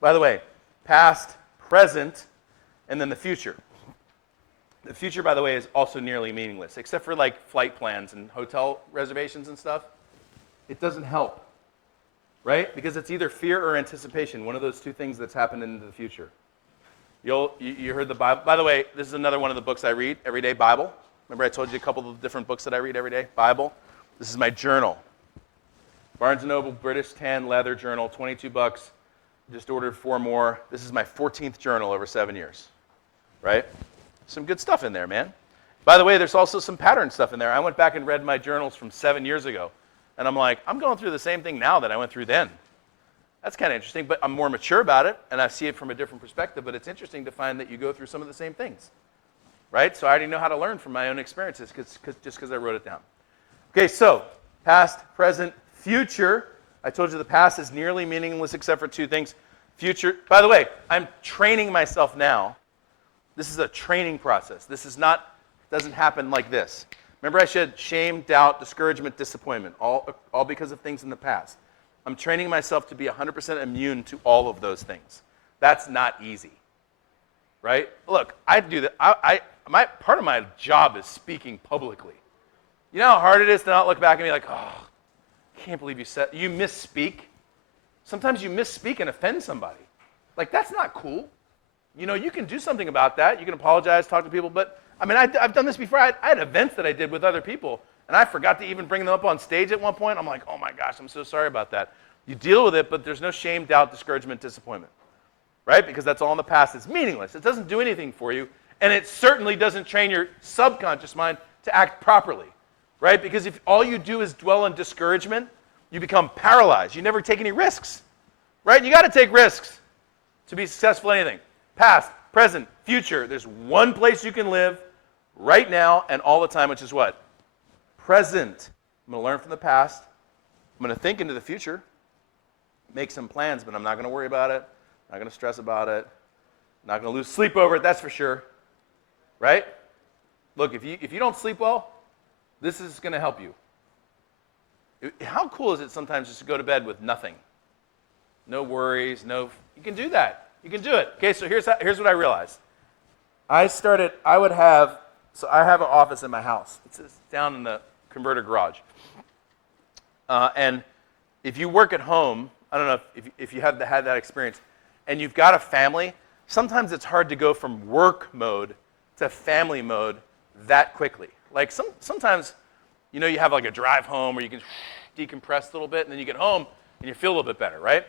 By the way, past, present, and then the future. The future, by the way, is also nearly meaningless, except for like flight plans and hotel reservations and stuff. It doesn't help, right? Because it's either fear or anticipation, one of those two things that's happened into the future. You heard the Bible. By the way, this is another one of the books I read every day, Bible. Remember I told you a couple of different books that I read every day? Bible. This is my journal. Barnes & Noble British tan leather journal, $22. Just ordered 4 more. This is my 14th journal over 7 years, right? Some good stuff in there, man. By the way, there's also some pattern stuff in there. I went back and read my journals from 7 years ago, and I'm like, I'm going through the same thing now that I went through then. That's kind of interesting, but I'm more mature about it, and I see it from a different perspective, but it's interesting to find that you go through some of the same things, right? So I already know how to learn from my own experiences just because I wrote it down. Okay, so past, present, future. I told you the past is nearly meaningless except for 2 things. Future, by the way, I'm training myself now. This is a training process. This is not, doesn't happen like this. Remember I said shame, doubt, discouragement, disappointment, all because of things in the past. I'm training myself to be 100% immune to all of those things. That's not easy, right? Look, I do that. Part of my job is speaking publicly. You know how hard it is to not look back and be like, oh, I can't believe you misspeak. Sometimes you misspeak and offend somebody. Like, that's not cool. You know, you can do something about that. You can apologize, talk to people, but, I mean, I've done this before. I had events that I did with other people, and I forgot to even bring them up on stage at one point. I'm like, oh my gosh, I'm so sorry about that. You deal with it, but there's no shame, doubt, discouragement, disappointment, right? Because that's all in the past. It's meaningless. It doesn't do anything for you, and it certainly doesn't train your subconscious mind to act properly, right? Because if all you do is dwell on discouragement, you become paralyzed. You never take any risks, right? You got to take risks to be successful in anything. Past, present, future. There's one place you can live right now and all the time, which is what? Present. I'm going to learn from the past. I'm going to think into the future, make some plans, but I'm not going to worry about it. I'm not going to stress about it. I'm not going to lose sleep over it, that's for sure. Right? Look, if you don't sleep well, this is going to help you. How cool is it sometimes just to go to bed with nothing? No worries, you can do that. You can do it. Okay, so here's what I realized. I have an office in my house. It's down in the converter garage. And if you work at home, I don't know if you have had that experience, and you've got a family, sometimes it's hard to go from work mode to family mode that quickly. Like sometimes, you know, you have like a drive home where you can decompress a little bit, and then you get home and you feel a little bit better, right?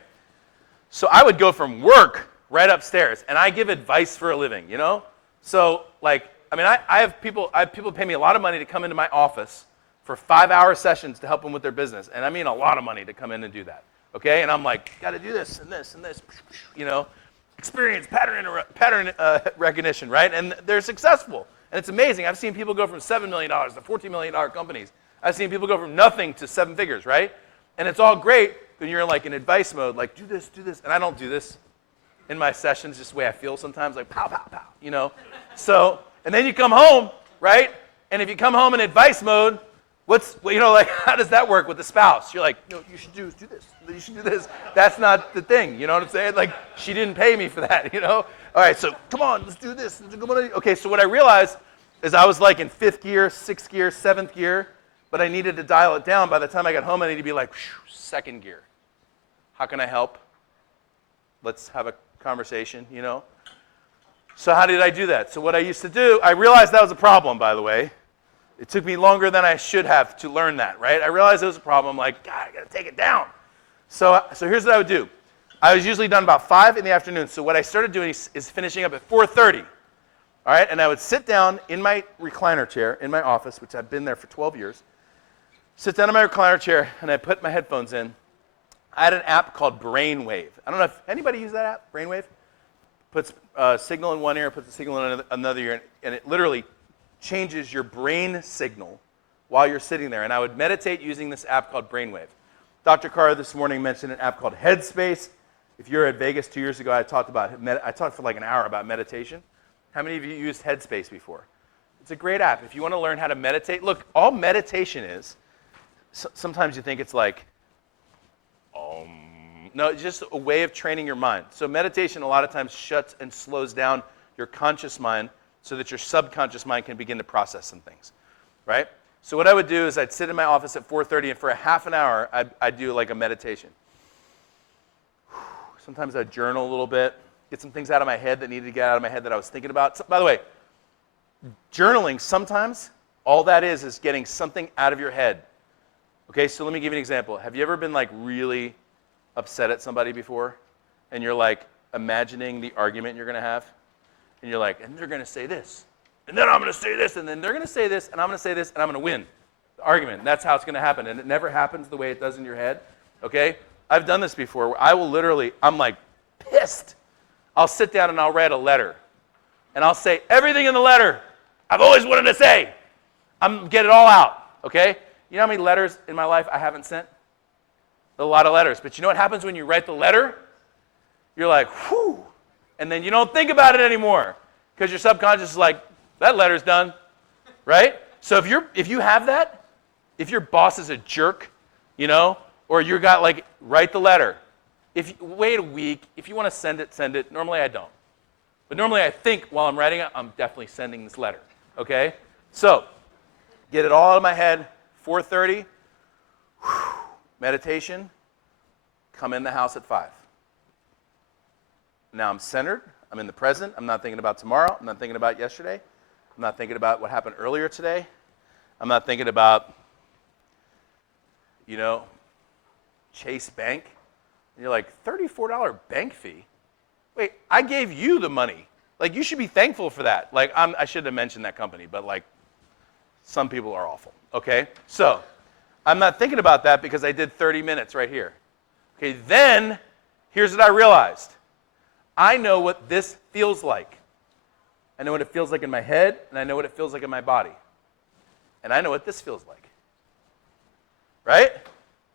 So I would go from work right upstairs, and I give advice for a living, you know? So, like, I mean, I have people pay me a lot of money to come into my office for 5-hour sessions to help them with their business, and I mean a lot of money to come in and do that, okay? And I'm like, got to do this and this and this, you know? Experience, pattern recognition, right? And they're successful, and it's amazing. I've seen people go from $7 million to $14 million companies. I've seen people go from nothing to 7 figures, right? And it's all great when you're like in advice mode, like do this, and I don't do this in my sessions, just the way I feel sometimes, like pow, pow, pow, you know? So, and then you come home, right? And if you come home in advice mode, how does that work with the spouse? You're like, no, you should do this, you should do this. That's not the thing, you know what I'm saying? Like, she didn't pay me for that, you know? All right, so come on, let's do this. Okay, so what I realized is I was like in 5th gear, 6th gear, 7th gear, but I needed to dial it down. By the time I got home, I needed to be like, 2nd gear. How can I help? Let's have a conversation, you know? So how did I do that? So what I used to do, I realized that was a problem, by the way. It took me longer than I should have to learn that, right? I realized it was a problem. I'm like, God, I got to take it down. So here's what I would do. I was usually done about 5 in the afternoon. So what I started doing is finishing up at 4:30. All right? And I would sit down in my recliner chair in my office, which I've been there for 12 years. Sit down in my recliner chair, and I put my headphones in. I had an app called Brainwave. I don't know if anybody use that app, Brainwave? Puts a signal in one ear, puts a signal in another ear, and it literally changes your brain signal while you're sitting there. And I would meditate using this app called Brainwave. Dr. Carr this morning mentioned an app called Headspace. If you were at Vegas 2 years ago, I talked for like an hour about meditation. How many of you used Headspace before? It's a great app. If you want to learn how to meditate, look, all meditation is, sometimes you think it's like, No, it's just a way of training your mind. So meditation a lot of times shuts and slows down your conscious mind so that your subconscious mind can begin to process some things, right? So what I would do is I'd sit in my office at 4:30, and for a half an hour, I'd do like a meditation. Sometimes I'd journal a little bit, get some things out of my head that needed to get out of my head that I was thinking about. So, by the way, journaling, sometimes all that is getting something out of your head. Okay, so let me give you an example. Have you ever been like really upset at somebody before? And you're like imagining the argument you're going to have? And you're like, and they're going to say this. And then I'm going to say this. And then they're going to say this. And I'm going to say this. And I'm going to win the argument. That's how it's going to happen. And it never happens the way it does in your head. Okay? I've done this before where I will literally, I'm like pissed. I'll sit down and I'll write a letter. And I'll say everything in the letter I've always wanted to say. I'm get it all out. Okay? You know how many letters in my life I haven't sent? A lot of letters. But you know what happens when you write the letter? You're like, whew. And then you don't think about it anymore because your subconscious is like, that letter's done, right? So if you have that, if your boss is a jerk, you know, or you got like, write the letter. Wait a week. If you want to send it, send it. Normally I don't. But normally I think while I'm writing it, I'm definitely sending this letter, okay? So get it all out of my head, 4:30, meditation, come in the house at 5. Now I'm centered. I'm in the present. I'm not thinking about tomorrow. I'm not thinking about yesterday. I'm not thinking about what happened earlier today. I'm not thinking about, you know, Chase Bank. And you're like, $34 bank fee? Wait, I gave you the money. Like, you should be thankful for that. Like, I shouldn't have mentioned that company, but like, some people are awful, okay? So, I'm not thinking about that because I did 30 minutes right here. Okay, then, here's what I realized. I know what this feels like. I know what it feels like in my head, and I know what it feels like in my body. And I know what this feels like. Right?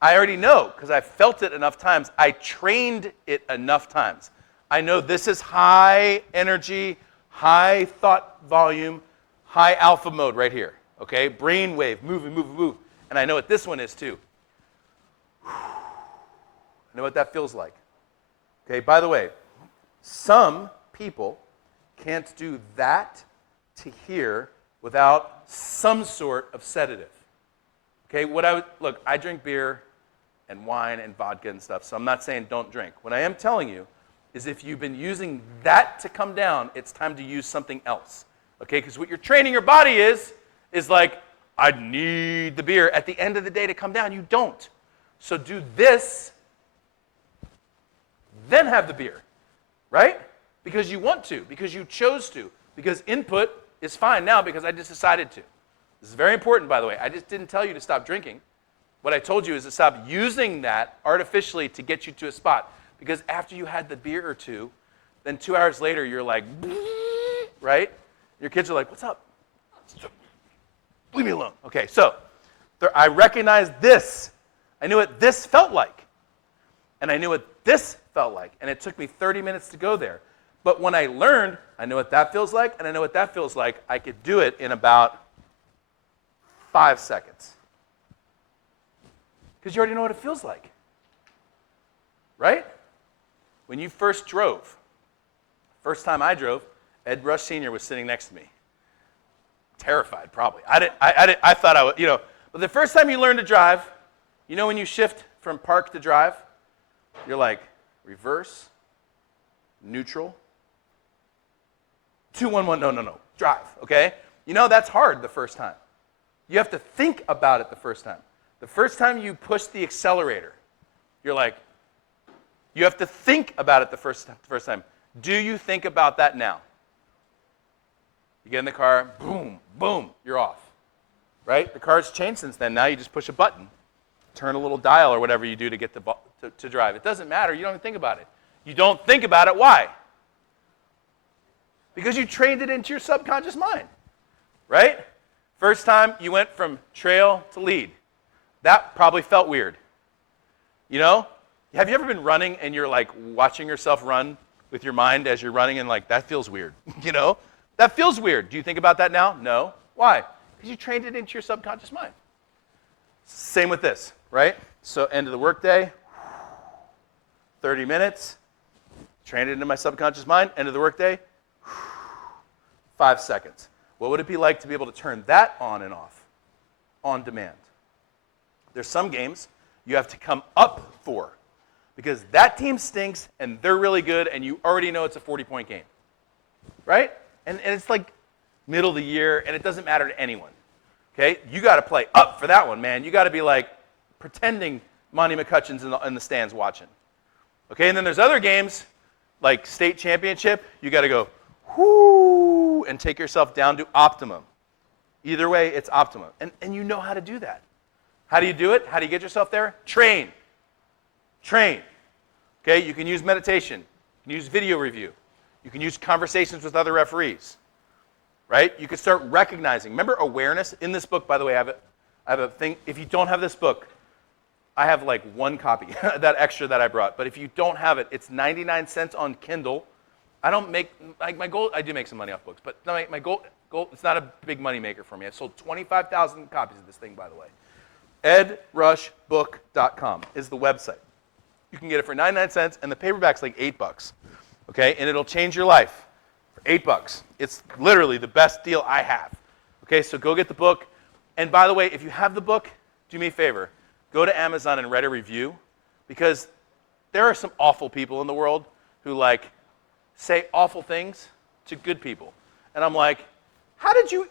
I already know because I felt it enough times. I trained it enough times. I know this is high energy, high thought volume, high alpha mode right here. Okay? Brain wave, move. And I know what this one is too. I know what that feels like. Okay, by the way, some people can't do that to here without some sort of sedative. Okay, look, I drink beer and wine and vodka and stuff, so I'm not saying don't drink. What I am telling you is if you've been using that to come down, it's time to use something else. Okay, because what you're training your body is like, I need the beer at the end of the day to come down. You don't. So do this, then have the beer. Right? Because you want to, because you chose to, because input is fine now because I just decided to. This is very important, by the way. I just didn't tell you to stop drinking. What I told you is to stop using that artificially to get you to a spot. Because after you had the beer or two, then 2 hours later you're like, right? Your kids are like, what's up? Leave me alone. Okay, so I recognized this. I knew what this felt like. And I knew what this felt like. And it took me 30 minutes to go there. But when I learned, I know what that feels like, and I know what that feels like, I could do it in about 5 seconds. Because you already know what it feels like. Right? When you first drove, first time I drove, Ed Rush Sr. was sitting next to me. Terrified, probably. I thought I would, you know. But the first time you learn to drive, you know when you shift from park to drive? You're like, reverse, neutral, 2-1-1, no, drive, okay? You know, that's hard the first time. You have to think about it the first time. The first time you push the accelerator, you're like, you have to think about it the first time. Do you think about that now? You get in the car, boom, boom, you're off, right? The car's changed since then. Now you just push a button, turn a little dial or whatever you do to get to drive. It doesn't matter. You don't even think about it. You don't think about it. Why? Because you trained it into your subconscious mind, right? First time you went from trail to lead. That probably felt weird. You know? Have you ever been running and you're like watching yourself run with your mind as you're running and like, that feels weird, you know? That feels weird. Do you think about that now? No. Why? Because you trained it into your subconscious mind. Same with this, right? So end of the workday, 30 minutes, train it into my subconscious mind, end of the workday, 5 seconds. What would it be like to be able to turn that on and off on demand? There's some games you have to come up for because that team stinks and they're really good and you already know it's a 40-point game, right? And it's like middle of the year and it doesn't matter to anyone, okay? You got to play up for that one, man. You got to be like pretending Monty McCutcheon's in the stands watching, okay? And then there's other games like state championship. You got to go, whoo, and take yourself down to optimum. Either way, it's optimum. And you know how to do that. How do you do it? How do you get yourself there? Train. Train. Okay, you can use meditation. You can use video review. You can use conversations with other referees. Right? You can start recognizing. Remember awareness? In this book, by the way, I have a thing. If you don't have this book, I have like one copy, that extra that I brought. But if you don't have it, it's 99 cents on Kindle. I don't make, like my goal, I do make some money off books, but my goal, it's not a big money maker for me. I sold 25,000 copies of this thing, by the way. edrushbook.com is the website. You can get it for 99 cents, and the paperback's like $8, okay? And it'll change your life for $8. It's literally the best deal I have, okay? So go get the book. And by the way, if you have the book, do me a favor. Go to Amazon and write a review, because there are some awful people in the world who like say awful things to good people. And I'm like, how did you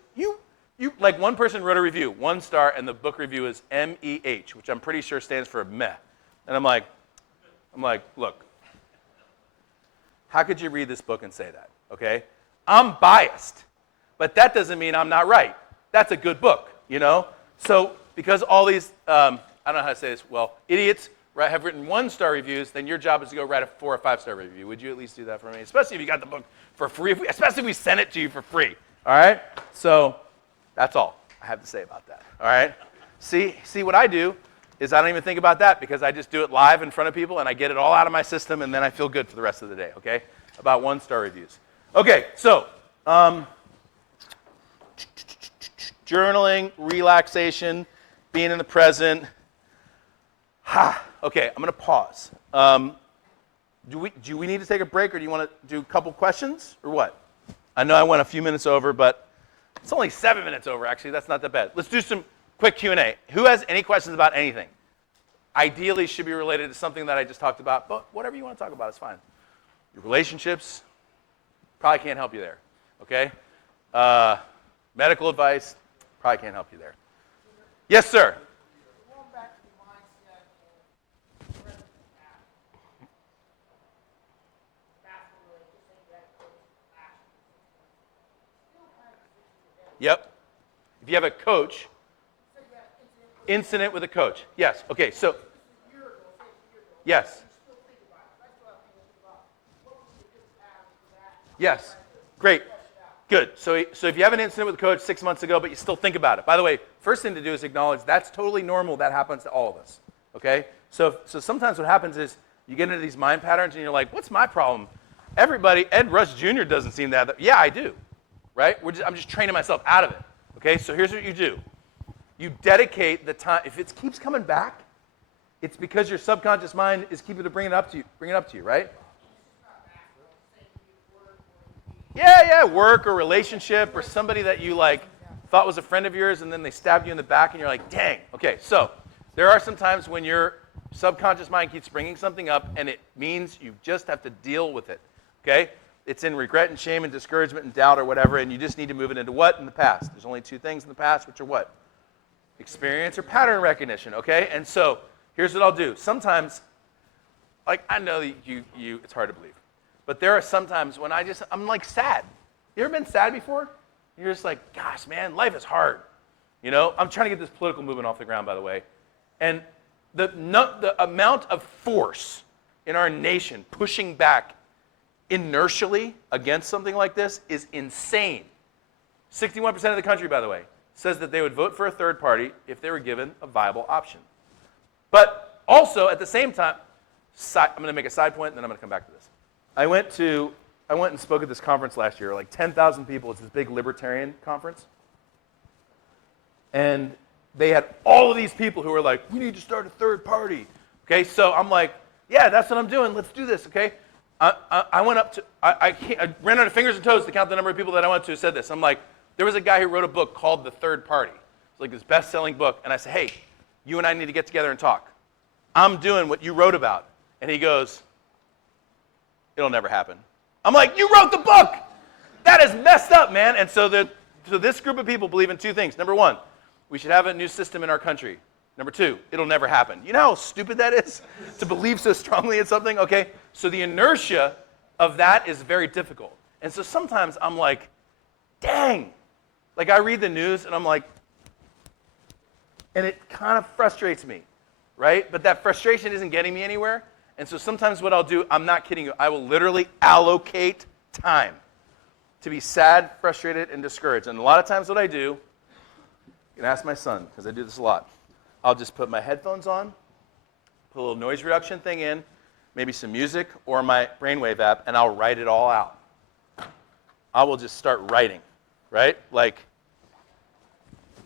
like one person wrote a review, 1 star, and the book review is MEH, which I'm pretty sure stands for meh. And I'm like, look, how could you read this book and say that, okay? I'm biased, but that doesn't mean I'm not right. That's a good book, you know? So because all these, I don't know how to say this well, idiots have written 1-star reviews, then your job is to go write a 4 or 5-star review. Would you at least do that for me? Especially if you got the book for free, especially if we sent it to you for free, all right? So that's all I have to say about that, all right? See what I do is I don't even think about that because I just do it live in front of people and I get it all out of my system and then I feel good for the rest of the day, okay? About 1-star reviews. Okay, so journaling, relaxation, being in the present. Okay, I'm going to pause. Do we need to take a break or do you want to do a couple questions or what? I know I went a few minutes over, but it's only 7 minutes over, actually. That's not that bad. Let's do some quick Q&A. Who has any questions about anything? Ideally, should be related to something that I just talked about, but whatever you want to talk about is fine. Your relationships, probably can't help you there, okay? Medical advice, probably can't help you there. Yes, sir. Yep. If you have a coach, incident with a coach. Yes. Okay. So, yes. Yes. Great. Good. So if you have an incident with a coach 6 months ago, but you still think about it. By the way, first thing to do is acknowledge that's totally normal. That happens to all of us. Okay. So sometimes what happens is you get into these mind patterns and you're like, what's my problem? Everybody, Ed Rush Jr. doesn't seem to have that. Yeah, I do. Right? I'm just training myself out of it. Okay, so here's what you do. You dedicate the time. If it keeps coming back, it's because your subconscious mind is keeping bringing it up to you, right? Yeah, work or relationship or somebody that you like thought was a friend of yours and then they stabbed you in the back and you're like, dang. Okay, so there are some times when your subconscious mind keeps bringing something up and it means you just have to deal with it, okay? It's in regret and shame and discouragement and doubt or whatever, and you just need to move it into what? In the past. There's only 2 things in the past, which are what? Experience or pattern recognition, okay? And so here's what I'll do. Sometimes, like I know that you it's hard to believe, but there are some times when I'm like sad. You ever been sad before? You're just like, gosh, man, life is hard. You know, I'm trying to get this political movement off the ground, by the way. And the amount of force in our nation pushing back inertially against something like this is insane. 61% of the country, by the way, says that they would vote for a third party if they were given a viable option. But also, at the same time, I'm going to make a side point, and then I'm going to come back to this. I went and spoke at this conference last year, like 10,000 people. It's this big libertarian conference. And they had all of these people who were like, we need to start a third party. Okay, so I'm like, Yeah, that's what I'm doing. Let's do this, okay? I went up to, I ran out of fingers and toes to count the number of people that I went to who said this. I'm like, there was a guy who wrote a book called The Third Party. It's like this best-selling book. And I said, hey, you and I need to get together and talk. I'm doing what you wrote about. And he goes, it'll never happen. I'm like, you wrote the book! That is messed up, man. And so this group of people believe in two things. Number one, we should have a new system in our country. Number two, it'll never happen. You know how stupid that is to believe so strongly in something? Okay, so the inertia of that is very difficult. And so sometimes I'm like, dang. Like I read the news and I'm like, and it kind of frustrates me, right? But that frustration isn't getting me anywhere. And so sometimes what I'll do, I'm not kidding you, I will literally allocate time to be sad, frustrated, and discouraged. And a lot of times what I do, you can ask my son, because I do this a lot. I'll just put my headphones on, put a little noise reduction thing in, maybe some music or my Brainwave app, and I'll write it all out. I will just start writing, right? Like,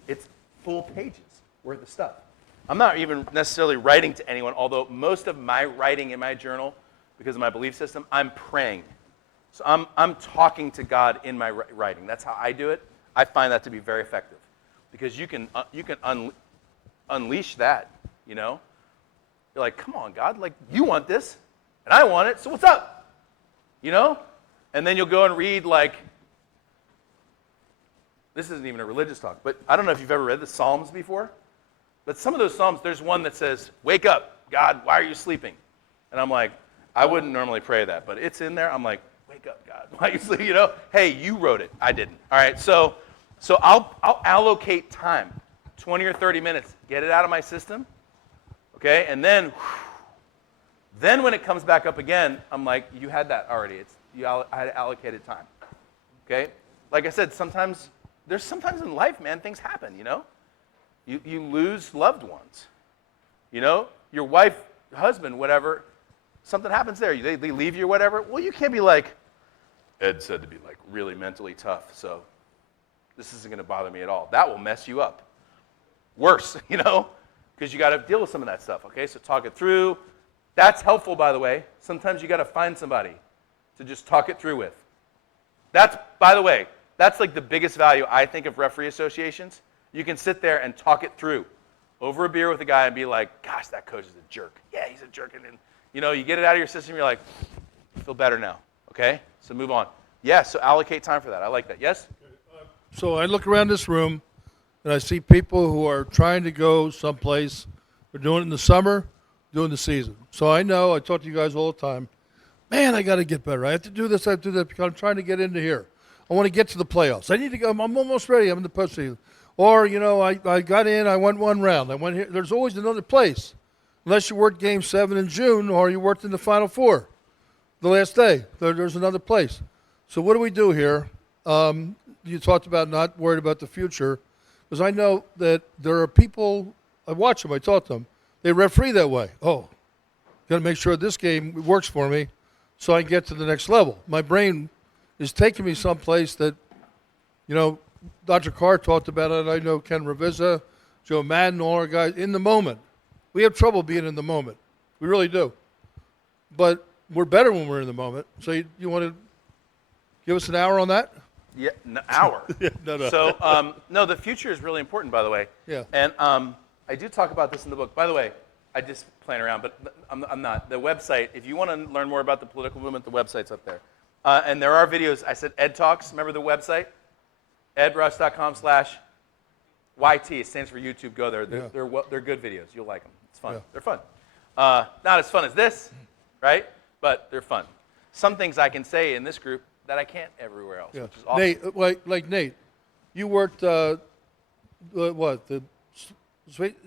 it's full pages worth of stuff. I'm not even necessarily writing to anyone, although most of my writing in my journal, because of my belief system, I'm praying. So I'm talking to God in my writing. That's how I do it. I find that to be very effective because you can unleash that, you know? You're like, come on, God, like, you want this, and I want it, so what's up? You know? And then you'll go and read, like, this isn't even a religious talk, but I don't know if you've ever read the Psalms before, but some of those Psalms, there's one that says, wake up, God, why are you sleeping? And I'm like, I wouldn't normally pray that, but it's in there. I'm like, wake up, God, why are you sleeping? You know? Hey, you wrote it. I didn't. All right, so I'll allocate time. 20 or 30 minutes, get it out of my system, okay? And then when it comes back up again, I'm like, you had that already. I had allocated time, okay? Like I said, sometimes in life, man, things happen, you know? You lose loved ones, you know? Your wife, husband, whatever, something happens there. They leave you or whatever. Well, you can't be like, Ed said to be like really mentally tough, so this isn't going to bother me at all. That will mess you up. Worse, you know, because you got to deal with some of that stuff, okay? So talk it through. That's helpful, by the way. Sometimes you got to find somebody to just talk it through with. That's, by the way, that's like the biggest value, I think, of referee associations. You can sit there and talk it through over a beer with a guy and be like, gosh, that coach is a jerk. Yeah, he's a jerk. And then, you know, you get it out of your system, you're like, I feel better now, okay? So move on. Yeah, so allocate time for that. I like that. Yes? So I look around this room, and I see people who are trying to go someplace. They're doing it in the summer, doing the season. So I know, I talk to you guys all the time, man, I got to get better. I have to do this, I have to do that, because I'm trying to get into here. I want to get to the playoffs. I need to go, I'm almost ready, I'm in the postseason. Or, you know, I got in, I went one round. I went here. There's always another place. Unless you worked Game 7 in June or you worked in the Final Four the last day. There's another place. So what do we do here? You talked about not worried about the future. Because I know that there are people, I watch them, I talk to them, they referee that way. Oh, got to make sure this game works for me so I can get to the next level. My brain is taking me someplace that, you know, Dr. Carr talked about it. I know Ken Ravizza, Joe Madden, all our guys, in the moment. We have trouble being in the moment. We really do. But we're better when we're in the moment. So you want to give us an hour on that? Yeah, an hour. Yeah, no. So, no, the future is really important, by the way. Yeah. And I do talk about this in the book. By the way, I just playing around, but I'm not. The website, if you want to learn more about the political movement, the website's up there. And there are videos. I said Ed Talks. Remember the website? edrush.com/YT. It stands for YouTube. Go there. They're good videos. You'll like them. It's fun. Yeah. They're fun. Not as fun as this, right? But they're fun. Some things I can say in this group that I can't everywhere else, Yeah. which is awesome. Nate, like Nate, you worked what the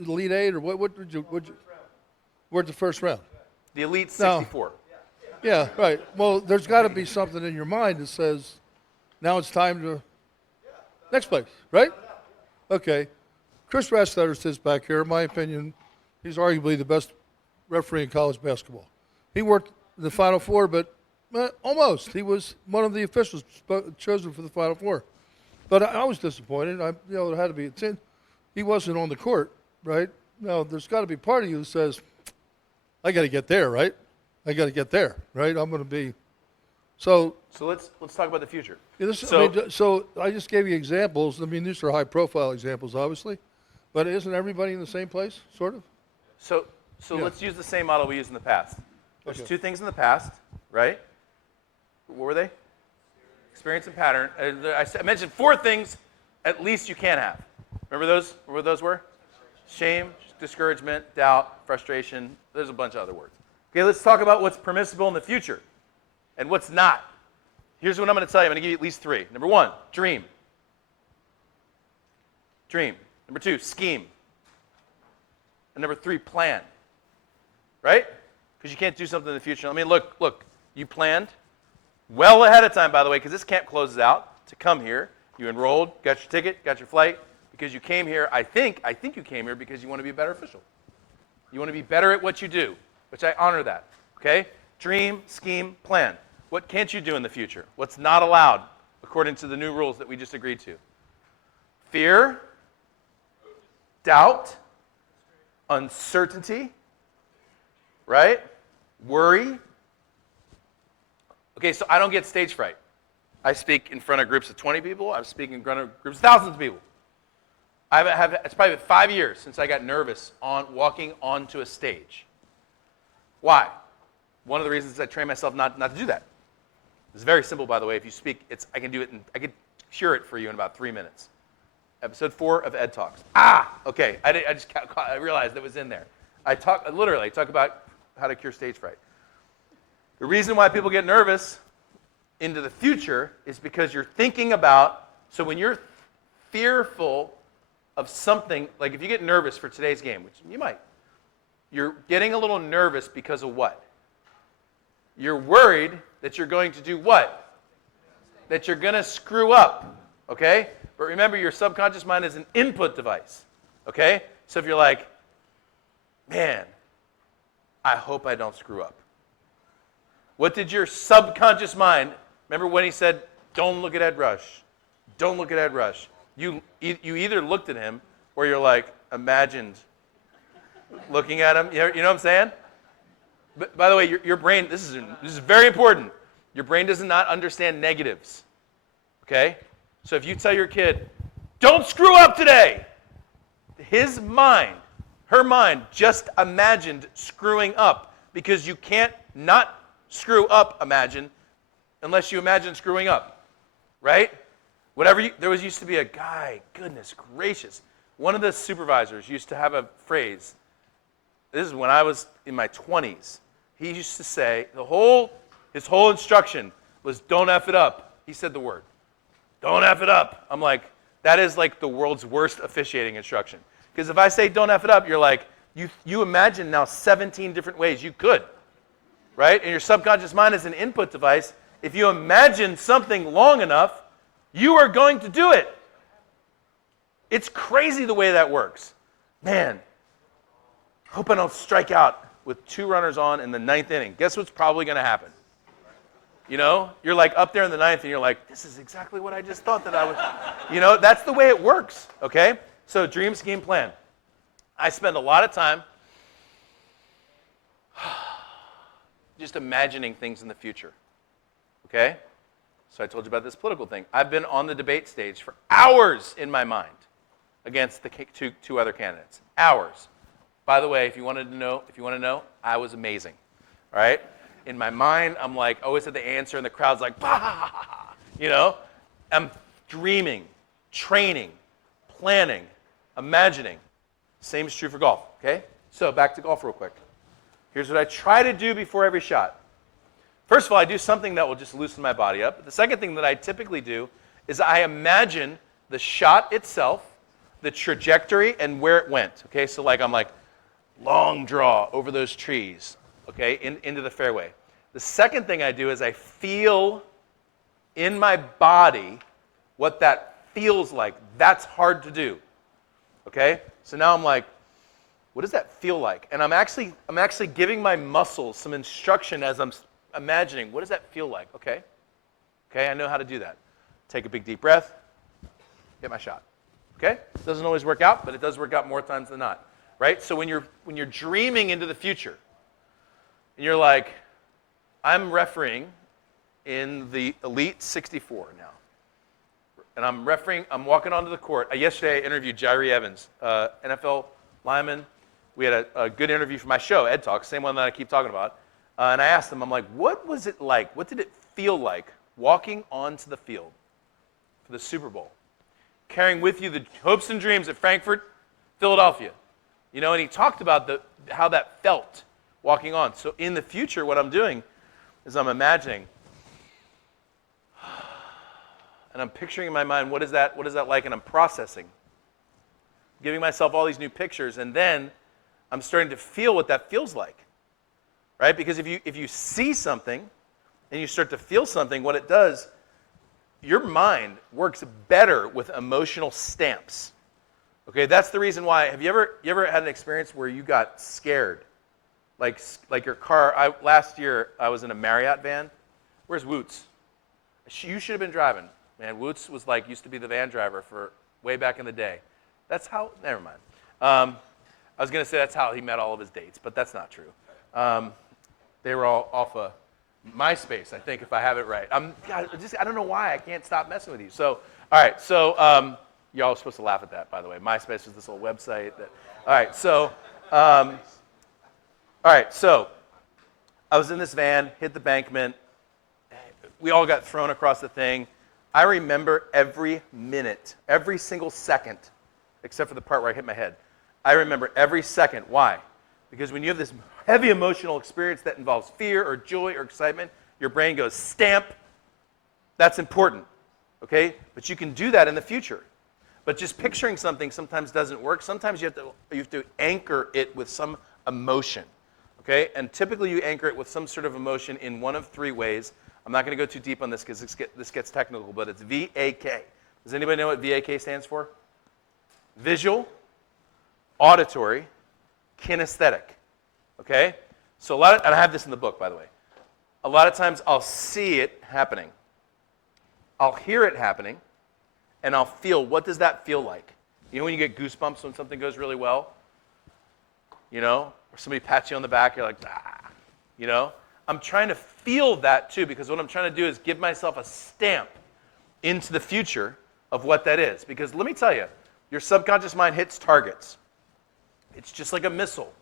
Elite Eight or what did you work the first round? The Elite 64. Yeah, right. Well, there's got to be something in your mind that says now it's time to next place, right? Okay. Chris Rastetter sits back here. In my opinion, he's arguably the best referee in college basketball. He worked the Final Four, but almost. He was one of the officials chosen for the Final Four. But I was disappointed. It had to be. He wasn't on the court, right? No, there's got to be part of you that says, I got to get there, right? I got to get there, right? I'm going to be. So, So let's talk about the future. yeah, So- so I just gave you examples. I mean, these are high-profile examples, obviously, but isn't everybody in the same place, sort of? So Yeah. let's use the same model we used in the past. There's Okay. two things in the past, right? What were they? Experience and pattern. I mentioned four things at least you can have. Remember those? Remember what those were? Shame, discouragement, doubt, frustration. There's a bunch of other words. Okay, let's talk about what's permissible in the future and what's not. Here's what I'm going to tell you. I'm going to give you at least three. Number one, dream. Dream. Number two, scheme. And number three, plan. Right? Because you can't do something in the future. I mean, look, you planned well ahead of time, by the way, because this camp closes out to come here. You enrolled, got your ticket, got your flight, because you came here, I think you came here because you want to be a better official. You want to be better at what you do, which I honor that, okay? Dream, scheme, plan. What can't you do in the future? What's not allowed according to the new rules that we just agreed to? Fear, doubt, uncertainty, right? Worry. Okay, so I don't get stage fright. I speak in front of groups of 20 people. I speak in front of groups of thousands of people. It's probably been 5 years since I got nervous on walking onto a stage. Why? One of the reasons is I train myself not to do that. It's very simple, by the way. If you speak, I can do it. I can cure it for you in about 3 minutes. Episode 4 of Ed Talks. Okay. I realized it was in there. I talk about how to cure stage fright. The reason why people get nervous into the future is because you're thinking about, so when you're fearful of something, like if you get nervous for today's game, which you might, you're getting a little nervous because of what? You're worried that you're going to do what? That you're going to screw up, okay? But remember, your subconscious mind is an input device, okay? So if you're like, man, I hope I don't screw up. What did your subconscious mind, remember when he said, don't look at Ed Rush, don't look at Ed Rush. You either looked at him or you're like, imagined looking at him. You know what I'm saying? But by the way, your brain, this is very important. Your brain does not understand negatives, okay? So if you tell your kid, don't screw up today, his mind, her mind just imagined screwing up because you can't not screw up, imagine, unless you imagine screwing up, right? There used to be a guy, goodness gracious, one of the supervisors used to have a phrase. This is when I was in my 20s. He used to say, his whole instruction was, don't F it up. He said the word, don't F it up. I'm like, that is like the world's worst officiating instruction. Because if I say don't F it up, you're like, you imagine now 17 different ways you could, right? And your subconscious mind is an input device. If you imagine something long enough, you are going to do it. It's crazy the way that works. Man, hope I don't strike out with 2 runners on in the 9th inning. Guess what's probably going to happen? You know, you're like up there in the 9th and you're like, this is exactly what I just thought that I was. You know, that's the way it works, okay? So dream, scheme, plan. I spend a lot of time just imagining things in the future, okay? So I told you about this political thing. I've been on the debate stage for hours in my mind against the two other candidates. Hours. By the way, if you want to know, I was amazing. All right? In my mind, I'm like, always had the answer, and the crowd's like, bah! You know? I'm dreaming, training, planning, imagining. Same is true for golf, okay? So back to golf real quick. Here's what I try to do before every shot. First of all, I do something that will just loosen my body up. The second thing that I typically do is I imagine the shot itself, the trajectory, and where it went. Okay, so I'm like, long draw over those trees, okay, into the fairway. The second thing I do is I feel in my body what that feels like. That's hard to do, okay? So now I'm like, what does that feel like? And I'm actually giving my muscles some instruction as I'm imagining, what does that feel like? Okay, I know how to do that. Take a big deep breath, get my shot. Okay? It doesn't always work out, but it does work out more times than not. Right? So when you're dreaming into the future, and you're like, I'm refereeing in the Elite 64 now. And I'm walking onto the court. Yesterday I interviewed Jairi Evans, NFL lineman. We had a good interview for my show, Ed Talk, same one that I keep talking about. And I asked him, I'm like, what was it like? What did it feel like walking onto the field for the Super Bowl? Carrying with you the hopes and dreams at Frankfurt, Philadelphia. You know, and he talked about how that felt walking on. So in the future, what I'm doing is I'm imagining, and I'm picturing in my mind, what is that like? And I'm processing, giving myself all these new pictures, and then I'm starting to feel what that feels like, right? Because if you see something and you start to feel something, what it does, your mind works better with emotional stamps. Okay, that's the reason why. Have you ever had an experience where you got scared? Like your car. Last year I was in a Marriott van. Where's Woots? You should have been driving. Man, Woots was used to be the van driver for way back in the day. That's how. Never mind. I was going to say that's how he met all of his dates, but that's not true. They were all off of MySpace, I think, if I have it right. I don't know why I can't stop messing with you. So, all right. So, y'all are supposed to laugh at that, by the way. MySpace is this old website. All right. So, I was in this van, hit the bankment. We all got thrown across the thing. I remember every minute, every single second, except for the part where I hit my head. I remember every second. Why? Because when you have this heavy emotional experience that involves fear or joy or excitement, your brain goes, stamp. That's important, okay? But you can do that in the future. But just picturing something sometimes doesn't work. Sometimes you have to anchor it with some emotion, okay? And typically you anchor it with some sort of emotion in one of three ways. I'm not going to go too deep on this because this gets technical, but it's VAK. Does anybody know what VAK stands for? Visual, auditory, kinesthetic. Okay? So and I have this in the book, by the way. A lot of times I'll see it happening. I'll hear it happening, and I'll feel, what does that feel like? You know when you get goosebumps when something goes really well? You know? Or somebody pats you on the back, you're like, ah. You know? I'm trying to feel that too, because what I'm trying to do is give myself a stamp into the future of what that is. Because let me tell you, your subconscious mind hits targets. It's just like a missile.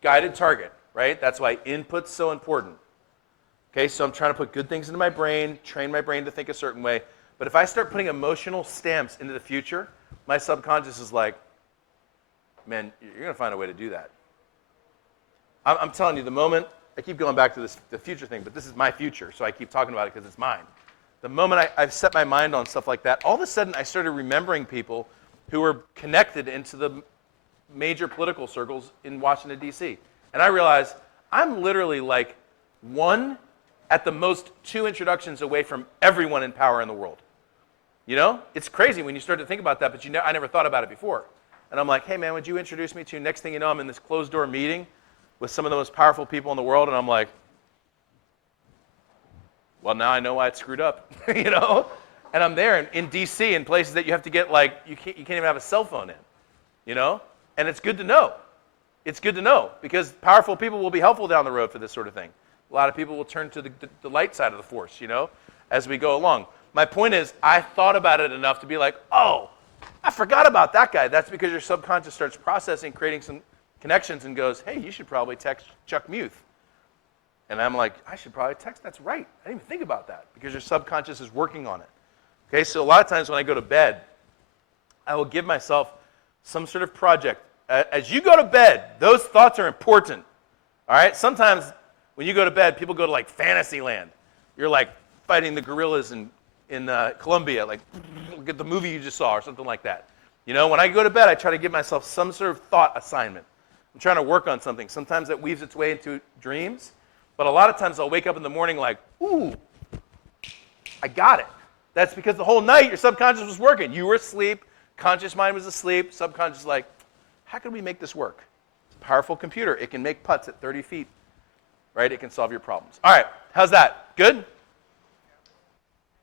Guided target, right? That's why input's so important. Okay, so I'm trying to put good things into my brain, train my brain to think a certain way. But if I start putting emotional stamps into the future, my subconscious is like, man, you're going to find a way to do that. I'm telling you, the moment, I keep going back to the future thing, but this is my future, so I keep talking about it because it's mine. The moment I've set my mind on stuff like that, all of a sudden I started remembering people who were connected into the major political circles in Washington, D.C. And I realized I'm literally like one, at the most, 2 introductions away from everyone in power in the world. You know? It's crazy when you start to think about that, but I never thought about it before. And I'm like, hey, man, would you introduce me to? Next thing you know, I'm in this closed-door meeting with some of the most powerful people in the world, and I'm like, well, now I know why it's screwed up, you know? And I'm there in D.C. in places that you have to get, you can't even have a cell phone in, you know? And it's good to know. It's good to know because powerful people will be helpful down the road for this sort of thing. A lot of people will turn to the light side of the force, you know, as we go along. My point is, I thought about it enough to be like, oh, I forgot about that guy. That's because your subconscious starts processing, creating some connections and goes, hey, you should probably text Chuck Muth. And I'm like, I should probably text. That's right. I didn't even think about that because your subconscious is working on it. Okay, so a lot of times when I go to bed, I will give myself some sort of project. As you go to bed, those thoughts are important. All right? Sometimes when you go to bed, people go to fantasy land. You're fighting the gorillas in Colombia, look at the movie you just saw or something like that. You know, when I go to bed, I try to give myself some sort of thought assignment. I'm trying to work on something. Sometimes that weaves its way into dreams, but a lot of times I'll wake up in the morning like, ooh, I got it. That's because the whole night your subconscious was working. You were asleep, conscious mind was asleep, subconscious like, how can we make this work? It's a powerful computer. It can make putts at 30 feet, right? It can solve your problems. All right, how's that? Good?